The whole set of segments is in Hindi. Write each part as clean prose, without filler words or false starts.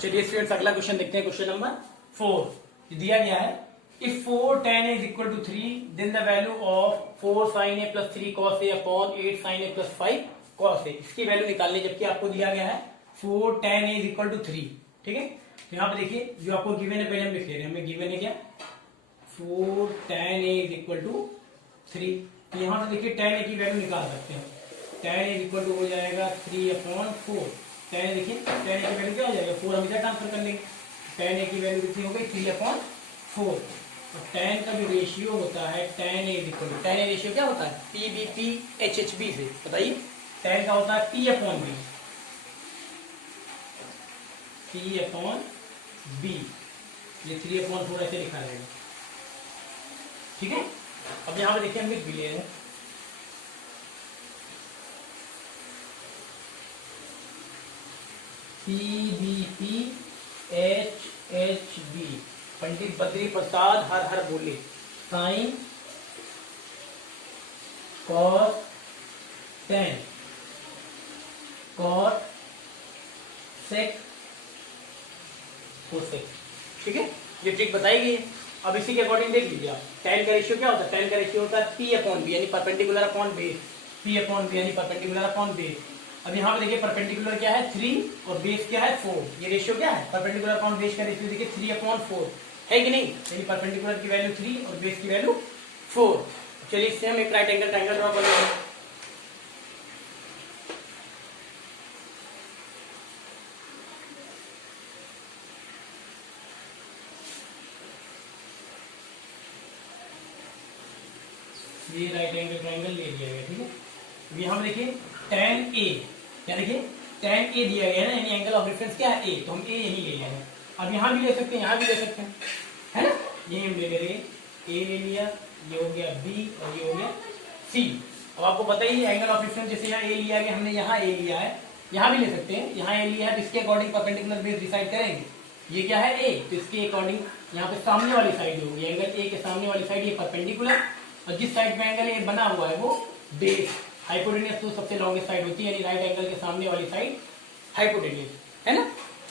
चलिए स्टूडेंट्स अगला क्वेश्चन देखते हैं। क्वेश्चन नंबर 4 दिया गया है, if 4 tan a is equal to 3 then the value of 4 sin a plus 3 cos a upon 8 sin a plus 5 cos a, इसकी वैल्यू निकालनी, जबकि आपको दिया गया है 4 tan a is equal to 3। ठीक है, तो यहाँ पे देखिए जो आपको गिवन है पहले हम लिख ले रहे हैं। हमें गिवन है क्या, 4 tan a is equal to 3। तो यहाँ से देखिए tan a की वैल्यू निकाल सकते हैं। tan a is equal to हो जाएगा 3 अपॉन 4। tan देखिए tan a की वैल्यू क्या हो जाएगा, 4 हम इधर ट्रांसफर कर लेंगे। tan a की वैल्यू कितनी हो गई, 3 अपॉन 4। और tan का जो रेशियो होता है tan a equal to, tan a ratio क्या होता है, PBP HHB से बताइए। tan का होता है P upon B, P upon B, ये 3 अपॉन 4 ऐसे लिखा जाएगा। ठीक है, अब यहाँ पे देखिए हम लिख भी ले रहे हैं, PBP HHB, पंडित बद्री प्रसाद हर हर बोले, sine cos tan cos sec cosec. ठीक है, ये ट्रिक बताई गई है। अब इसी के अकॉर्डिंग देख लीजिए आप, tan का रेशियो क्या होता है, tan का रेशियो होता है P अपॉन B यानी perpendicular upon base, P upon B यानी परपेंडिकुलर अपॉन बेस। अब यहाँ पे देखिए परपेंडिकुलर क्या है 3 और बेस क्या है 4, ये रेशियो क्या है, परपेंडिकुलर अपॉन बेस का रेशियो देखिए 3 अपॉन 4 है कि नहीं, यानी परपेंडिकुलर की वैल्यू 3 और बेस की वैल्यू 4। चलिए इससे हम एक राइट एंगल ट्रायंगल ड्रॉ कर लेंगे। ये राइट एंगल ट्रायंगल ले लिया गया। ठीक है, अब यहाँ पे देखिए tan A, क्या देखिए tan A दिया गया है ना, यानी एंगल ऑफ रेफरेंस क्या है A, तो हम A यही ले लिया है। अब यहाँ भी ले सकते हैं, यहाँ भी ले सकते हैं, है ना, ये हम ले रहे A ले लिया, ये हो गया B और ये हो गया C। अब आपको पता ही है एंगल ऑफ रेफरेंस, जैसे यहाँ A लिया गया, हमने यहाँ A लिया है, यहाँ भी ले सकते हैं, यहाँ A लिया है तो इसके अकॉर्डिंग परपेंडिकुलर बेस डिसाइड करेंगे। ये क्या है A, तो इसके अकॉर्डिंग यहाँ पे सामने वाली साइड होगी, एंगल A के सामने वाली साइड ये परपेंडिकुलर, और जिस साइड पे एंगल ए बना हुआ है वो बेस, हाइपोटेन्यूज तो सबसे लॉन्गेस्ट साइड होती है, यानी राइट एंगल के सामने वाली साइड हाइपोटेन्यूज, है ना,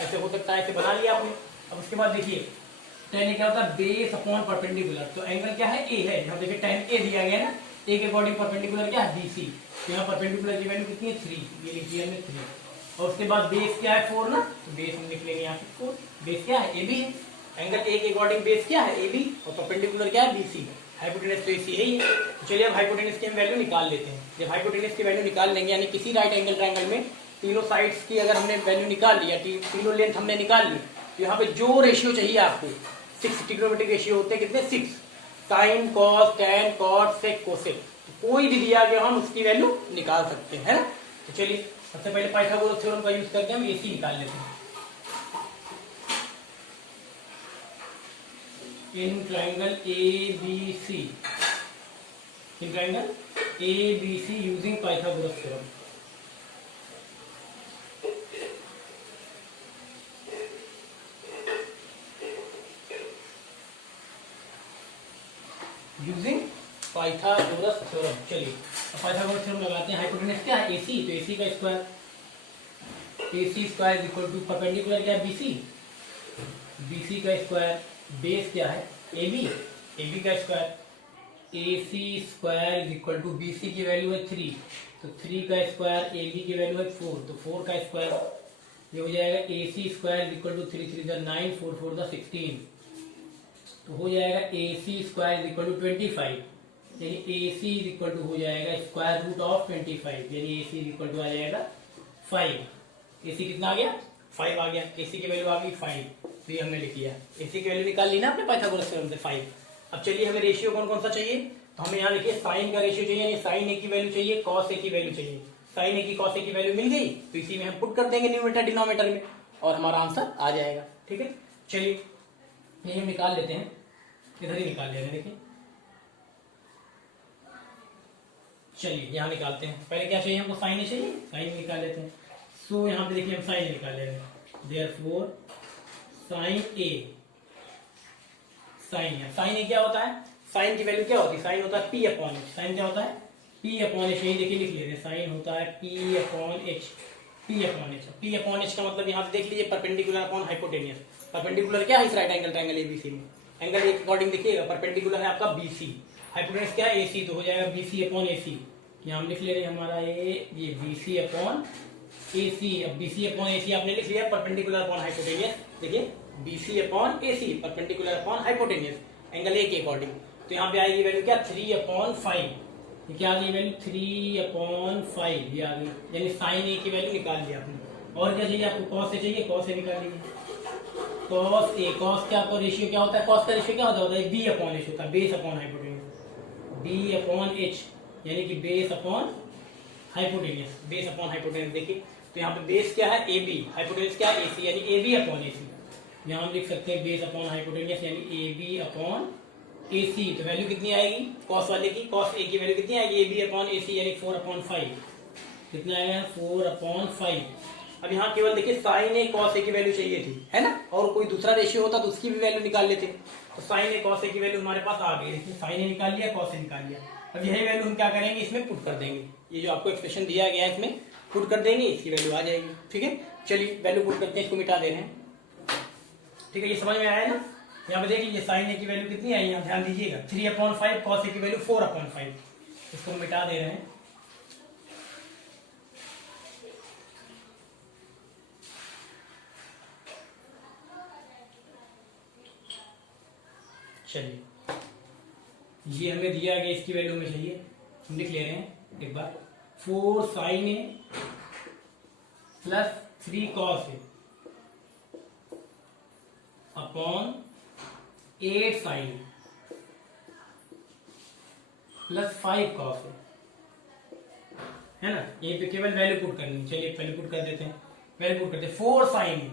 ऐसे हो सकता है, ऐसे बना लिया आपने। अब उसके बाद देखिए tan क्या होता है, बेस अपॉन परपेंडिकुलर, तो एंगल क्या है ए है, यहाँ देखिए tan ए दिया गया ना, ए के अकॉर्डिंग परपेंडिकुलर क्या है BC, तो यहाँ परपेंडिकुलर की वैल्यू कितनी है 3, ये लिख दिया हमने 3। और उसके बाद बेस क्या है 4 ना, तो बेस हम लिख लेंगे यहाँ पे 4, बेस क्या है AB है, एंगल ए के अकॉर्डिंग बेस क्या है AB और परपेंडिकुलर क्या है BC, हाइपोटेनस तो इसी यही है। चलिए अब हाइपोटेनस की हम वैल्यू निकाल लेते हैं। जब हाइपोटेनस की वैल्यू निकाल लेंगे, यानी किसी राइट एंगल ट्रायंगल में तीनों साइड्स की अगर हमने वैल्यू निकाल ली, तीनों लेंथ हमने निकाल ली, तो यहाँ पे जो रेशियो चाहिए आपको 6 ट्रिग्नोमेट्रिक रेशियो होते हैं कितने, 6, sine cos tan cot sec cosec, तो कोई भी दिया गया हम उसकी वैल्यू निकाल सकते हैं। तो चलिए सबसे पहले पाइथागोरस थ्योरम का यूज करके हम AC निकाल लेते हैं। In triangle ABC, in triangle ABC using Pythagoras theorem, using Pythagoras theorem. चलिए अब पाइथागोरस थ्योरम लगाते हैं। हाइपोटेनस क्या है AC, तो AC का square, AC square is equal to perpendicular क्या है BC, BC का स्क्वायर, बेस क्या है AB, AB का square, AC square is equal to BC की वैल्यू है 3, तो 3 का स्क्वायर, AB की वैल्यू है 4, तो 4 का स्क्वायर, ये हो जाएगा AC square is equal to 3 3 9 4 4 16, तो हो जाएगा AC square is equal to 25, यानी AC इज इक्वल टू हो जाएगा स्क्वायर रूट ऑफ 25, यानी AC इज इक्वल टू आ जाएगा 5। AC कितना आ गया 5 आ गया, AC की वैल्यू आ गई 5, तो ये हमने लिख लिया, AC की वैल्यू निकाल ली ना आपने पाइथागोरस थ्योरम से 5। अब चलिए हमें रेशियो कौन कौन सा चाहिए, तो हमें यहाँ लिखिए साइन का रेशियो चाहिए, यानी साइन A की वैल्यू चाहिए, कॉस A की वैल्यू चाहिए। साइन A की कॉस A की वैल्यू मिल गई, तो इसी में हम पुट कर देंगे न्यूमरेटर डिनोमिनेटर में और हमारा आंसर आ जाएगा। ठीक है, चलिए ये हम निकाल लेते हैं, इधर ही निकाल ले रहे हैं, देखिए चलिए यहाँ निकालते हैं। पहले क्या चाहिए हमको, साइन A चाहिए, साइन निकाल लेते हैं। सो यहाँ पे देखिए हम साइन निकाल ले रहे हैं, therefore sine A, sine A क्या होता है, साइन की वैल्यू क्या होती है, साइन होता है P अपॉन H, साइन क्या होता है P अपॉन H, यही देखिए लिख लेते हैं, साइन होता है P upon H, P upon H. P upon H का मतलब यहाँ से देख लीजिए परपेंडिकुलर अपॉन हाइपोटेनियस। परपेंडिकुलर क्या है इस राइट एंगल ट्रायंगल एबीसी में, एंगल ए के अकॉर्डिंग देखिएगा परपेंडिकुलर है आपका BC, हाइपोटेनियस क्या है AC, तो हो जाएगा BC अपॉन AC। यहाँ हम लिख ले रहे हैं हमारा ये BC अपॉन AC। अब BC अपॉन AC आपने लिख लिया परपेंडिकुलर अपॉन हाइपोटेनियस। देखिए BC upon AC perpendicular upon hypotenuse angle A के अकॉर्डिंग। तो यहाँ पे आएगी वैल्यू क्या 3/5, ये क्या आ गई वैल्यू 3/5 ये आ गई, यानी साइन ए की वैल्यू निकाल लिया आपने। और क्या चाहिए आपको, कॉस ए चाहिए, कॉस ए निकाल लीजिए। कॉस ए, कॉस क्या आपको रेशियो क्या होता है, कॉस का रेशियो क्या होता है बी अपॉन एच होता है, base upon hypotenuse, B upon H यानी कि base upon hypotenuse, base upon hypotenuse. देखिए तो यहाँ पे बेस क्या है ए बी, हाइपोटेनियस क्या है AC यानी ए बी अपॉन AC। यहाँ हम लिख सकते हैं बेस अपॉन हाइपोटेनियस यानी ए बी अपॉन AC। तो वैल्यू कितनी आएगी कॉस वाले की, कॉस ए की वैल्यू कितनी आएगी ए बी अपॉन AC यानी 4/5। कितना आएगा 4/5। अब यहाँ केवल देखिए साइन ए कॉस ए की वैल्यू चाहिए थी, है ना, और कोई दूसरा रेशियो होता तो उसकी भी वैल्यू निकाल लेते। तो साइन ए कॉस ए की वैल्यू हमारे पास आ गई, देखिए साइन ए निकाल लिया, कॉस ए निकाल लिया। अब यही वैल्यू हम क्या करेंगे इसमें पुट कर देंगे, ये जो आपको एक्सप्रेशन दिया गया है इसमें पुट कर देंगे, इसकी वैल्यू आ जाएगी। ठीक है, चलिए वैल्यू पुट करते हैं, इसको मिटा दे रहे हैं। ठीक है, ये समझ में आया ना। यहाँ पे देख लीजिए साइन ए की वैल्यू कितनी आई, यहाँ ध्यान दीजिएगा 3/5, कॉस ए की वैल्यू 4/5। इसको मिटा दे रहे हैं। चलिए ये हमें दिया गया, इसकी वैल्यू में चाहिए, हम लिख ले रहे हैं एक बार 4 sign A plus 3 cos A upon 8 sign plus 5 cos है ना। यहीं पे केवल वैल्यू पुट करनी, चलिए वैल्यू पुट कर देते हैं, वैल्यू पुट करते हैं 4 साइन ए,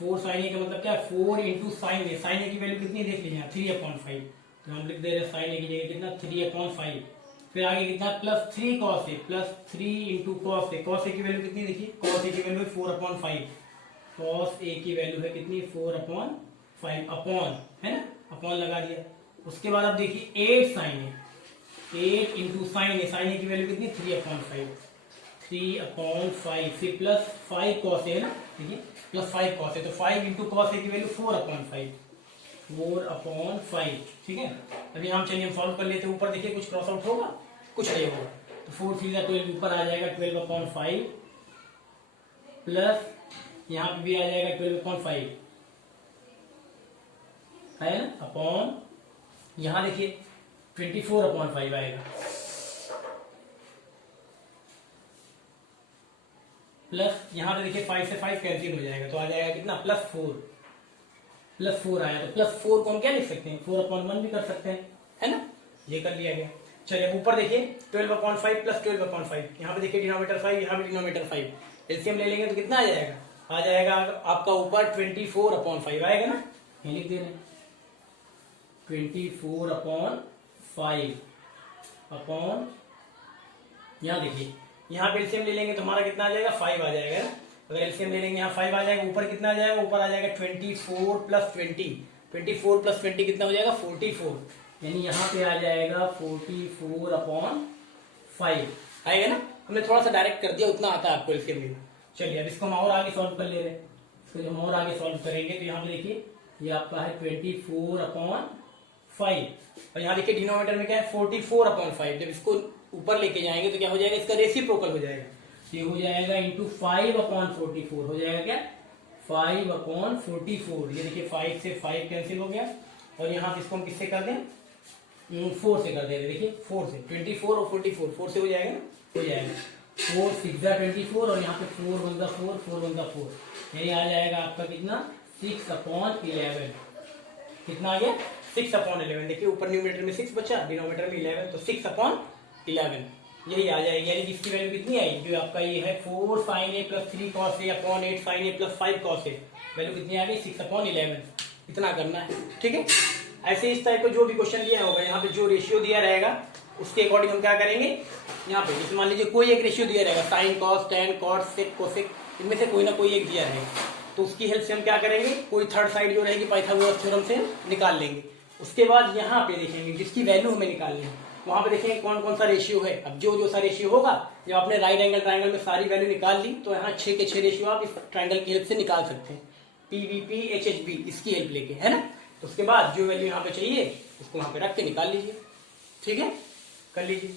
4 साइन ए का मतलब क्या है 4 इंटू साइन ए, साइन ए की वैल्यू कितनी देख लीजिए 3/5। तो हम लिख दे रहे हैं साइन ए की जगह कितना 3/5, फिर आगे कितना plus 3 cos A, plus 3 into cos A, cos A की वैल्यू कितनी देखिए, कॉस ए की वैल्यू है 4/5, कॉस ए की वैल्यू है कितनी 4/5 अपॉन, है ना, अपॉन लगा दिया। उसके बाद आप देखिए 8 साइन ए, 8 इंटू साइन ए, साइन ए की वैल्यू कितनी 3/5, 3/5 फिर प्लस 5 कॉस ए है ना, देखिए प्लस 5 कॉस ए, तो 5 इंटू कॉस ए की वैल्यू 4/5, 4/5। ठीक है, अभी हम चलिए हम सॉल्व कर लेते हैं। ऊपर देखिए कुछ क्रॉस आउट होगा, कुछ नहीं होगा, तो 4 3 12 ऊपर आ जाएगा 12/5 प्लस यहाँ पे भी आ जाएगा 12/5 है ना, अपॉन यहाँ देखिए 24/5 आएगा प्लस यहाँ पे देखिए 5 से 5 कैंसिल हो जाएगा, तो आ जाएगा कितना प्लस 4 आया। तो प्लस 4 को हम क्या लिख सकते हैं 4/1 भी कर सकते हैं, है ना, ये कर लिया गया। चलिए अब ऊपर देखिए 12/5 प्लस 12/5, यहाँ पे देखिए डिनोमिनेटर 5, यहाँ पे डिनोमिनेटर 5, एलसीएम ले लेंगे तो कितना आ जाएगा, आ जाएगा आपका ऊपर 24/5 आएगा ना, ये लिख दे रहे हैं 24/5 अपॉन, यहाँ देखिए यहाँ पे एलसीएम ले लेंगे तो हमारा कितना आ जाएगा 5 आ जाएगा ना। अगर एलसीएम ले लेंगे यहाँ 5 आ जाएगा, ऊपर कितना आ जाएगा, ऊपर आ जाएगा 24 प्लस 20, 24 प्लस 20 कितना हो जाएगा 44, यानी यहाँ पे आ जाएगा 44/5 आएगा ना। हमने थोड़ा सा डायरेक्ट कर दिया, उतना आता है आपको एलसीएम लेना। चलिए अब इसको हम और आगे सॉल्व कर ले रहे हैं, इसको जब हम और आगे सॉल्व करेंगे तो यहाँ पे देखिए ये आपका है 24/5 और यहाँ देखिए डिनोमिनेटर में क्या है 44/5। जब इसको ऊपर लेके जाएंगे तो क्या हो जाएगा, इसका रेसिप्रोकल हो जाएगा, ये हो जाएगा इंटू 5/44 हो जाएगा क्या 5/44। ये देखिए 5 से 5 कैंसिल हो गया और यहाँ इसको हम किससे कर दें 4 से कर दे रहे, देखिए 4 से 24 और 44 4 से हो जाएगा ना, हो जाएगा 4 6 24 और यहाँ पे 4 1 4 4 1 4, यानी आ जाएगा आपका कितना 6/11। कितना आ गया 6/11। देखिए ऊपर न्यूमरेटर में 6 बचा, डिनोमिनेटर में 11, तो 6/11 यही आ जाएगी, यानी इसकी वैल्यू कितनी आएगी, जो आपका ये है 4 sin a plus 3 cos a upon 8 sin a plus 5 cos a, value कितनी आ गई 6/11। इतना करना है, ठीक है। ऐसे इस टाइप का जो भी क्वेश्चन दिया होगा, यहाँ पे जो रेशियो दिया रहेगा उसके अकॉर्डिंग हम क्या करेंगे, यहाँ पे जैसे मान लीजिए कोई एक रेशियो दिया रहेगा sin cos tan cot sec cosec, इनमें से कोई ना कोई एक दिया रहेगा, तो उसकी हेल्प से हम क्या करेंगे, कोई थर्ड साइड जो रहेगी पाइथागोरस थ्योरम से निकाल लेंगे। उसके बाद यहाँ पे देखेंगे जिसकी वैल्यू हमें निकालनी है, वहां पे देखेंगे कौन कौन सा रेशियो है। अब जो जो सा रेशियो होगा, जब आपने राइट एंगल ट्राइंगल में सारी वैल्यू निकाल ली तो यहाँ 6 के 6 रेशियो आप इस ट्राइंगल की हेल्प से निकाल सकते हैं, PVP HHB इसकी हेल्प लेके, है ना। तो उसके बाद जो वैल्यू यहाँ पे चाहिए उसको वहां पे रख के निकाल लीजिए, ठीक है, कर लीजिए।